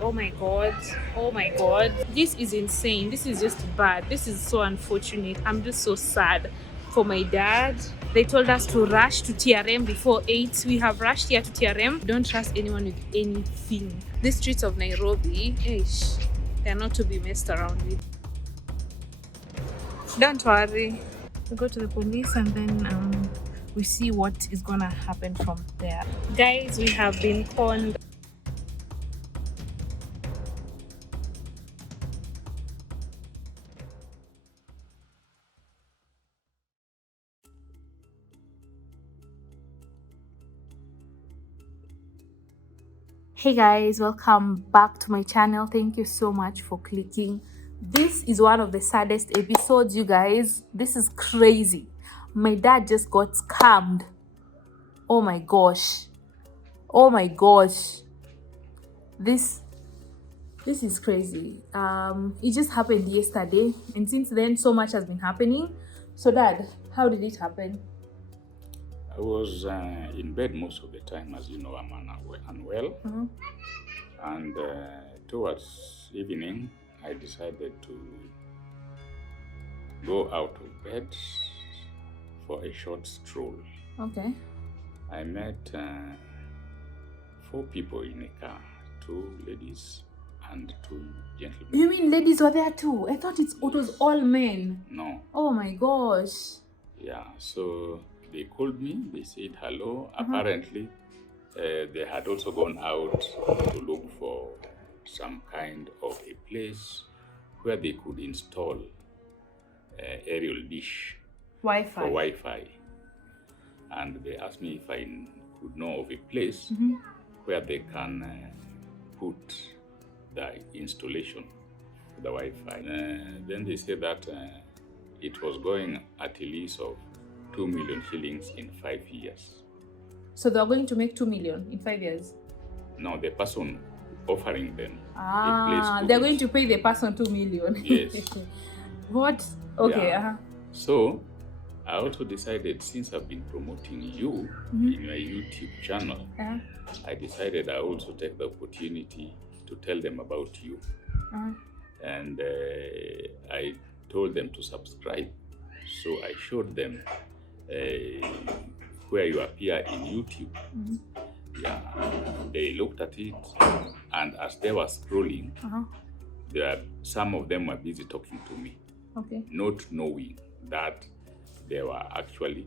Oh my god, oh my god, this is insane. This is just bad. This is so unfortunate. I'm just so sad for my dad. They told us to rush to TRM before 8. We have rushed here to TRM. Don't trust anyone with anything. The streets of Nairobi, they're not to be messed around with. Don't worry, we go to the police and then we see what is gonna happen from there. Guys, we have been conned. Hey guys, welcome back to my channel. Thank you so much for clicking. This is one of the saddest episodes, you guys. This is crazy. My dad just got scammed. Oh my gosh. Oh my gosh. This is crazy. It just happened yesterday, and since then so much has been happening. So Dad, how did it happen? I was in bed most of the time. As you know, I'm unwell. And towards evening, I decided to go out of bed for a short stroll. Okay. I met 4 people in a car, 2 ladies and 2 gentlemen. You mean ladies were there too? I thought it was all men. No. Oh my gosh. Yeah, so they called me, they said hello. Apparently, they had also gone out to look for some kind of a place where they could install aerial dish Wi-Fi. for Wi-Fi. And they asked me if I could know of a place where they can put the installation for the Wi-Fi. Then they said that it was going at a lease of 2 million shillings in 5 years. So they are going to make 2 million in 5 years? No, the person offering them a place. They're going to pay the person 2 million. Yes. What? Okay. Yeah. So I also decided, since I've been promoting you in my YouTube channel, I decided I also take the opportunity to tell them about you. And I told them to subscribe. So I showed them where you appear in YouTube. Yeah, they looked at it, and as they were scrolling, some of them were busy talking to me, not knowing that they were actually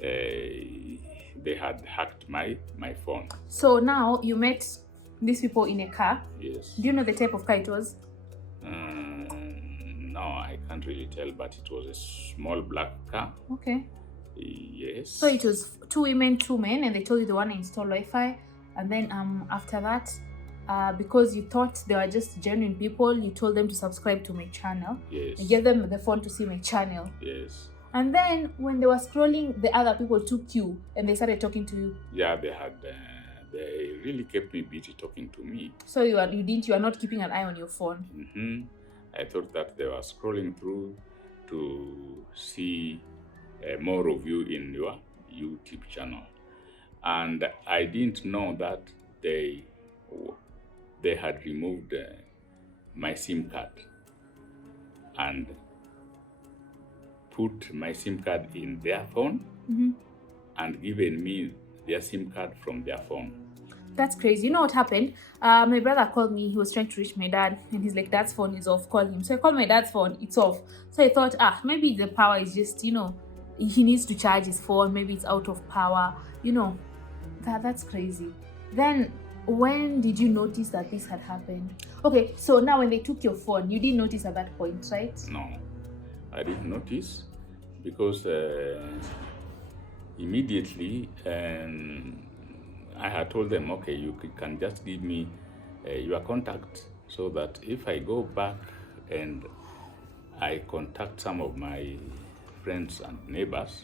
they had hacked my phone. So now you met these people in a car. Yes. Do you know the type of car it was? No, I can't really tell, but it was a small black car. Okay. Yes. So it was 2 women, 2 men, and they told you they want to install Wi-Fi. And then after that, because you thought they were just genuine people, you told them to subscribe to my channel. Yes. You gave them the phone to see my channel. Yes. And then when they were scrolling, the other people took you and they started talking to you. Yeah, they had. They really kept me busy talking to me. So you are not keeping an eye on your phone. I thought that they were scrolling through to see more of you in your YouTube channel, and I didn't know that they had removed my SIM card and put my SIM card in their phone and given me their SIM card from their phone. That's crazy. You know what happened? My brother called me. He was trying to reach my dad, and he's like, "Dad's phone is off. Call him." So I called my dad's phone. It's off. So I thought, maybe the power is just, he needs to charge his phone. Maybe it's out of power. That's crazy. Then when did you notice that this had happened? Okay, so now when they took your phone, you didn't notice at that point, right? No, I didn't notice because immediately I had told them, okay, you can just give me your contact so that if I go back and I contact some of my friends and neighbors,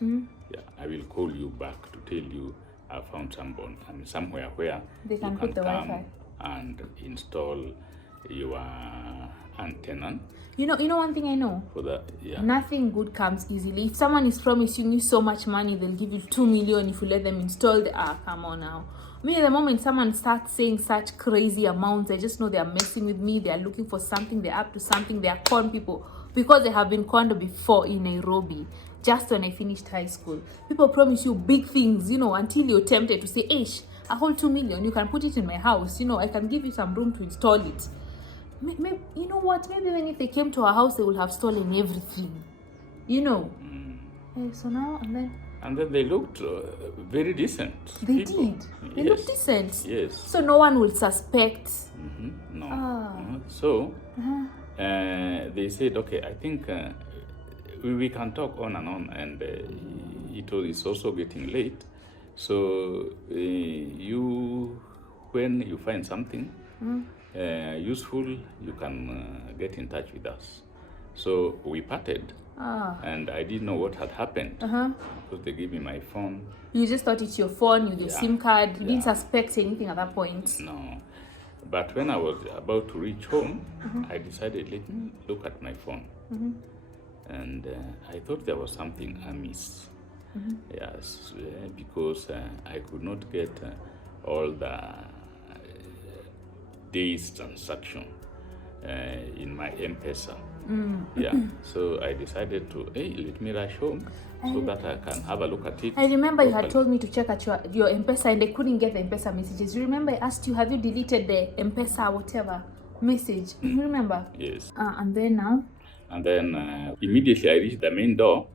I will call you back to tell you I found someone and somewhere where they can put the Wi-Fi and install your antenna. You know one thing I know? For that, nothing good comes easily. If someone is promising you so much money, they'll give you 2 million if you let them install the come on now. Me, the moment someone starts saying such crazy amounts, I just know they are messing with me. They are looking for something. They're up to something. They are con people, because they have been conned before in Nairobi. Just when I finished high school, people promise you big things, you know, until you're tempted to say, "Ish, a whole 2 million, you can put it in my house. You know, I can give you some room to install it." Maybe, you know what? Maybe even if they came to our house, they would have stolen everything. You know. So now and then they looked very decent. They people. did. They looked decent. Yes. So no one will suspect. No. So they said, okay, I think we can talk on and on, and it's also getting late. So when you find something useful, you can get in touch with us. So we parted. And I didn't know what had happened because they gave me my phone. You just thought it's your phone with your SIM card. You didn't suspect anything at that point. No. But when I was about to reach home, I decided, let me look at my phone. And I thought there was something amiss. Yes, because I could not get all the day's transaction in my M-Pesa. So I decided to, let me rush home so that I can have a look at it. I remember you had told me to check at your M-Pesa, and I couldn't get the M-Pesa messages. You remember I asked you, have you deleted the M-Pesa whatever message? You remember? Yes. And then now? And then immediately I reached the main door.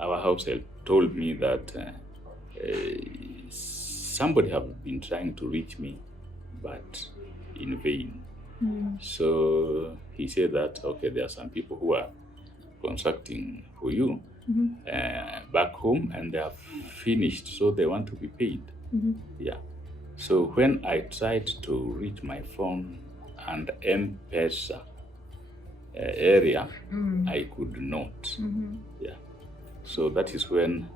Our house help told me that somebody have been trying to reach me, but in vain. So he said that, okay, there are some people who are contracting for you back home, and they have finished, so they want to be paid. So when I tried to reach my phone and M-Pesa area, I could not. So that is when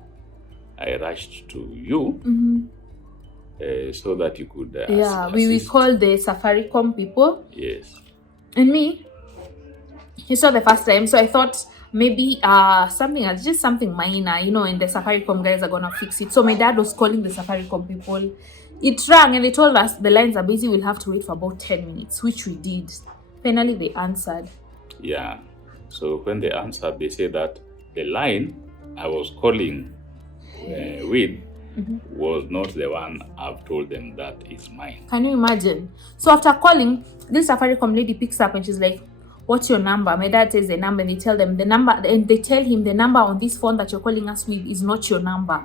I rushed to you. So that you could we called the Safaricom people. Yes. And me, it's not the first time, so I thought maybe something minor, you know, and the Safaricom guys are gonna fix it. So my dad was calling the Safaricom people. It rang and they told us the lines are busy, we'll have to wait for about 10 minutes, which we did. Finally they answered. Yeah. So when they answered, they said that the line I was calling with was not the one. I've told them that is mine. Can you imagine? So after calling, this Safaricom lady picks up and she's like, "What's your number?" My dad says the number, and they tell them the number, and they tell him the number on this phone that you're calling us with is not your number.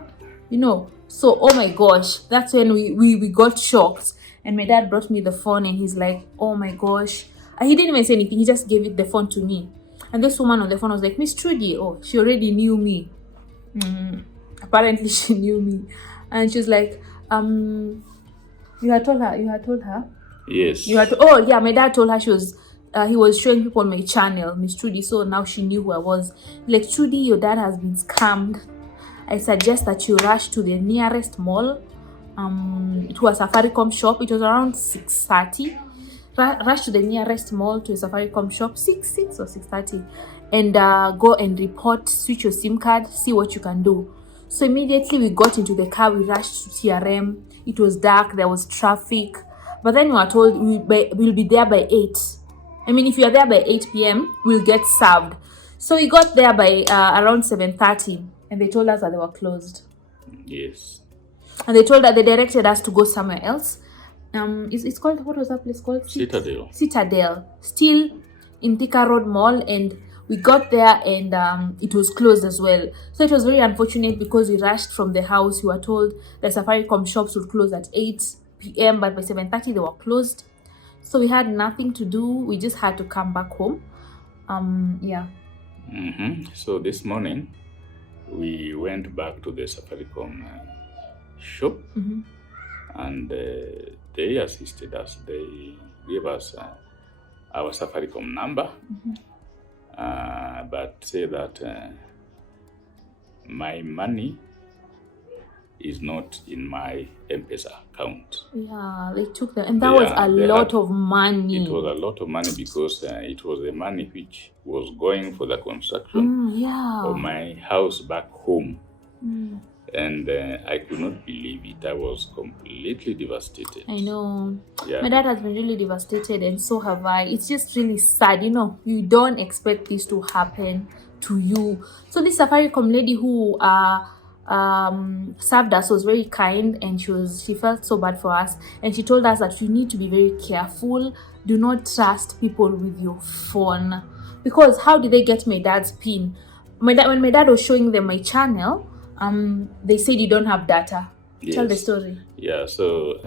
You know. So oh my gosh, that's when we got shocked. And my dad brought me the phone and he's like, "Oh my gosh." He didn't even say anything, he just gave the phone to me. And this woman on the phone was like, "Miss Trudy." Oh, she already knew me. Apparently she knew me. And she's like, you had told her? Yes. My dad told her he was showing people on my channel, Miss Trudy, so now she knew who I was. Like, "Trudy, your dad has been scammed. I suggest that you rush to the nearest mall, to a Safaricom shop." It was around 6:30. Rush to the nearest mall, to a Safaricom shop, 6 or 6:30, and go and report, switch your SIM card, see what you can do. So immediately we got into the car, we rushed to TRM. It was dark, there was traffic, but then we were told we'll be there by 8. I mean, if you are there by 8 p.m, we'll get served. So we got there by around 7:30, and they told us that they were closed. Yes. And they directed us to go somewhere else. It's called, what was that place called? Citadel. Still in Thika Road Mall, and we got there and it was closed as well. So it was very unfortunate because we rushed from the house. We were told the Safaricom shops would close at 8 p.m, but by 7:30 they were closed. So we had nothing to do. We just had to come back home. So this morning we went back to the Safaricom shop, and they assisted us. They gave us our Safaricom number, but say that my money is not in my M-Pesa account. Yeah, they took that, and that was a lot of money. It was a lot of money because it was the money which was going for the construction of my house back home. And I could not believe it. I was completely devastated. I know. Yeah. My dad has been really devastated, and so have I. It's just really sad. You know, you don't expect this to happen to you. So this Safaricom lady who served us was very kind, and she felt so bad for us, and she told us that you need to be very careful. Do not trust people with your phone, because how did they get my dad's PIN? When my dad was showing them my channel, they said you don't have data. Yes. Tell the story. Yeah, so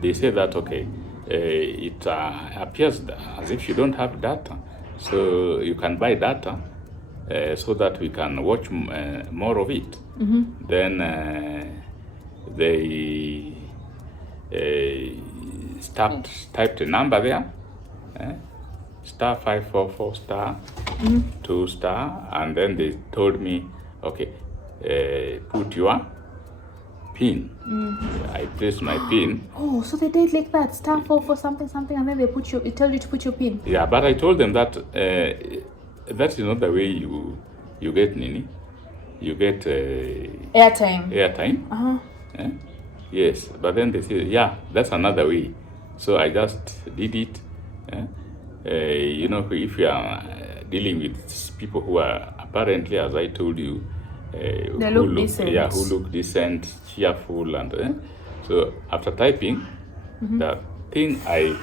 they say that, okay, it appears as if you don't have data, so you can buy data so that we can watch more of it. Then they typed a number there, *544*2*, and then they told me, okay, put your PIN. I pressed my PIN. Oh, so they did like that, *44 something something, and then they tell you to put your PIN. Yeah, but I told them that that is not the way you get nini. You get airtime. Yes, but then they say, yeah, that's another way. So I just did it. You know, if you are dealing with people who are apparently, as I told you, they look decent. Yeah, who look decent, cheerful, and so after typing, the thing I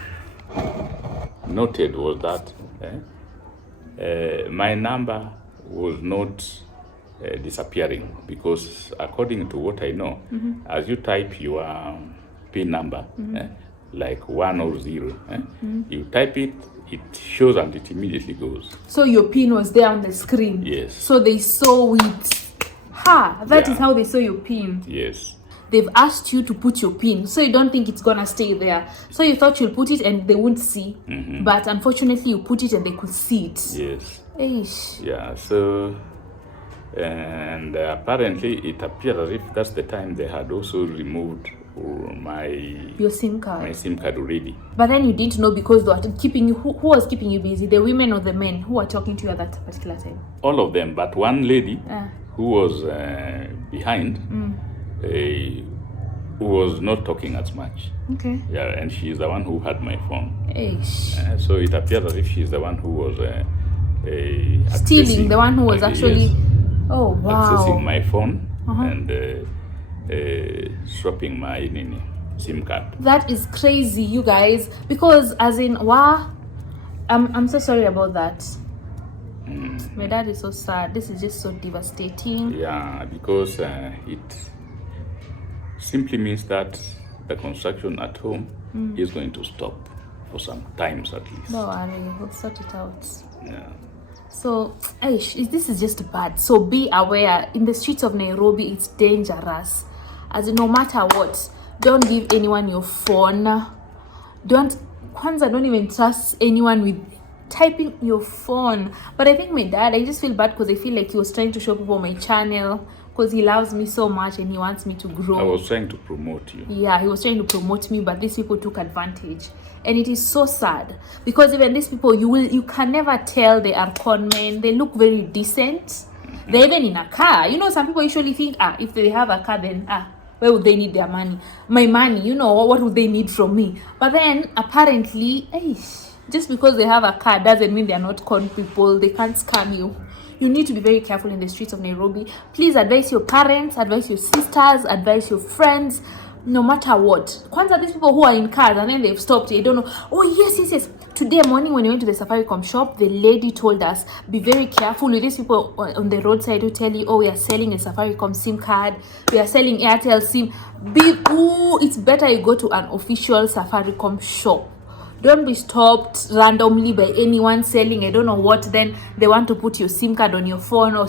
noted was that my number was not disappearing, because according to what I know, as you type your PIN number, like 1 or 0, you type it, it shows and it immediately goes. So your PIN was there on the screen? Yes. So they saw it. That is how they saw your PIN. Yes. They've asked you to put your PIN, so you don't think it's gonna stay there. So you thought you'll put it and they won't see, but unfortunately you put it and they could see it. Yes. Eish. Yeah, so, and apparently it appeared as if that's the time they had also removed your SIM card. My SIM card already. But then you didn't know, because they were keeping you. Who was keeping you busy? The women or the men who were talking to you at that particular time? All of them, but one lady who was behind, who was not talking as much. Okay. Yeah, and she's the one who had my phone. Eish. So it appeared as if she's the one who was stealing. The one who was actually. Yes, oh wow. Accessing my phone and swapping my SIM card. That is crazy, you guys, because as in I'm so sorry about that. My dad is so sad. This is just so devastating. Yeah, because it simply means that the construction at home is going to stop for some times at least. Don't worry, we'll sort it out. Yeah. So, this is just bad. So be aware. In the streets of Nairobi, it's dangerous. As in, no matter what, don't give anyone your phone. Don't even trust anyone with typing your phone. But I think my dad, I just feel bad because I feel like he was trying to show people my channel, because he loves me so much and he wants me to grow. I was trying to promote you. Yeah, he was trying to promote me, but these people took advantage. And it is so sad, because even these people, you can never tell they are con men. They look very decent. They're even in a car. You know, some people usually think, if they have a car, then where would they need their money? My money, you know, what would they need from me? But then apparently, just because they have a car doesn't mean they're not con people. They can't scam you. You need to be very careful in the streets of Nairobi. Please advise your parents, advise your sisters, advise your friends, no matter what. Kwanza, these people who are in cars and then they've stopped, they don't know. Oh yes. Today morning when we went to the Safaricom shop, the lady told us, be very careful with these people on the roadside who tell you, we are selling a Safaricom SIM card, we are selling Airtel SIM. It's better you go to an official Safaricom shop. Don't be stopped randomly by anyone selling I don't know what. Then they want to put your SIM card on your phone or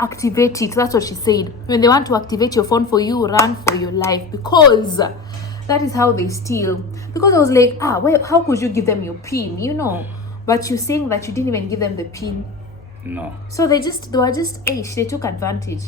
activate it. That's what she said. When they want to activate your phone for you, run for your life, because that is how they steal. Because I was like, how could you give them your PIN? You know, but you're saying that you didn't even give them the PIN. No. So they took advantage.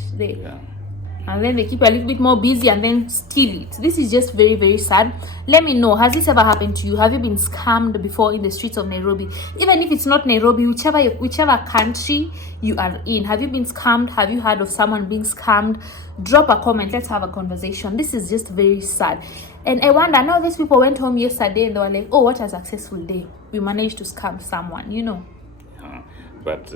and then they keep you a little bit more busy and then steal it. This is just very, very sad. Let me know, has this ever happened to you? Have you been scammed before in the streets of Nairobi? Even if it's not Nairobi, whichever country you are in, have you been scammed? Have you heard of someone being scammed? Drop a comment, let's have a conversation. This is just very sad. And I wonder, now these people went home yesterday and they were like, oh, what a successful day, we managed to scam someone, you know. But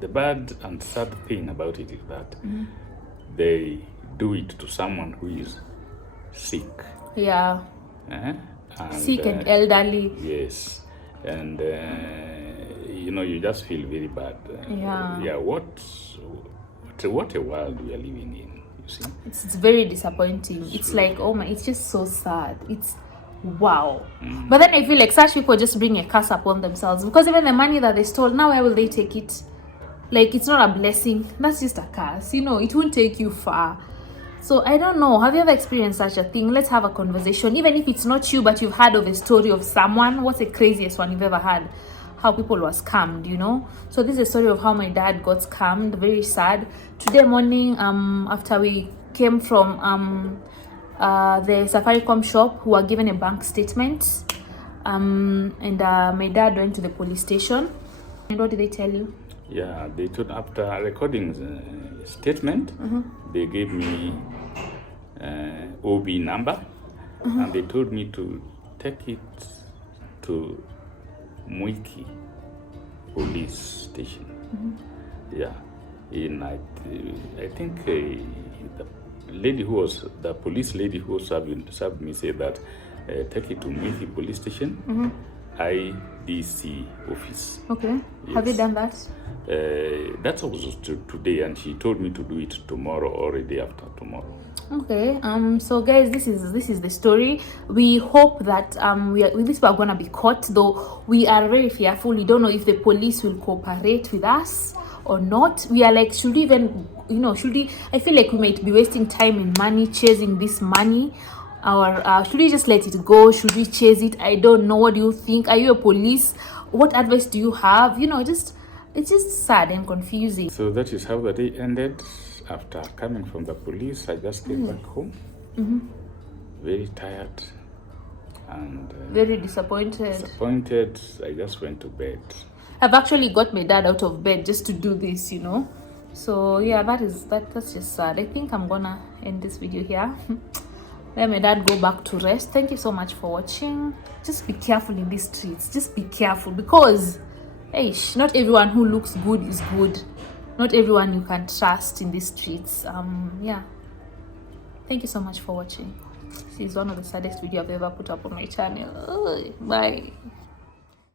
the bad and sad thing about it is that they do it to someone who is sick. Yeah. And, sick and elderly. Yes. And you know, you just feel very bad. Yeah. What a world we are living in, you see. It's very disappointing. It's like, oh my, it's just so sad. It's wow. But then I feel like such people just bring a curse upon themselves, because even the money that they stole, now where will they take it? Like, it's not a blessing, that's just a curse, you know. It won't take you far. So I don't know, have you ever experienced such a thing? Let's have a conversation. Even if it's not you, but you've heard of a story of someone. What's the craziest one you've ever had? How people were scammed, you know. So this is a story of how my dad got scammed. Very sad. Today morning, after we came from the Safaricom shop, who were given a bank statement, and my dad went to the police station. And what did they tell you? Yeah, they told, after recording the statement, they gave me OB number, and they told me to take it to Mwiki police station. Yeah, I think the lady who was, the police lady who served me said that take it to Mwiki police station, IDC office. Okay. Yes. Have you done that? That was today, and she told me to do it tomorrow or the day after tomorrow. Okay. So guys, this is the story. We hope that we are gonna be caught, though we are very fearful. We don't know if the police will cooperate with us or not. We are like, should we even, you know, I feel like we might be wasting time and money chasing this money, or should we just let it go? Should we chase it? I don't know. What do you think? Are you a police? What advice do you have? You know, it's just sad and confusing. So that is how the day ended. After coming from the police, I just came back home, very tired and very disappointed. I just went to bed. I've actually got my dad out of bed just to do this, you know. So yeah, that's just sad. I think I'm gonna end this video here. Let my dad go back to rest. Thank you so much for watching. Just be careful in these streets. Just be careful, because not everyone who looks good is good. Not everyone you can trust in these streets. Yeah. Thank you so much for watching. This is one of the saddest videos I've ever put up on my channel. Bye.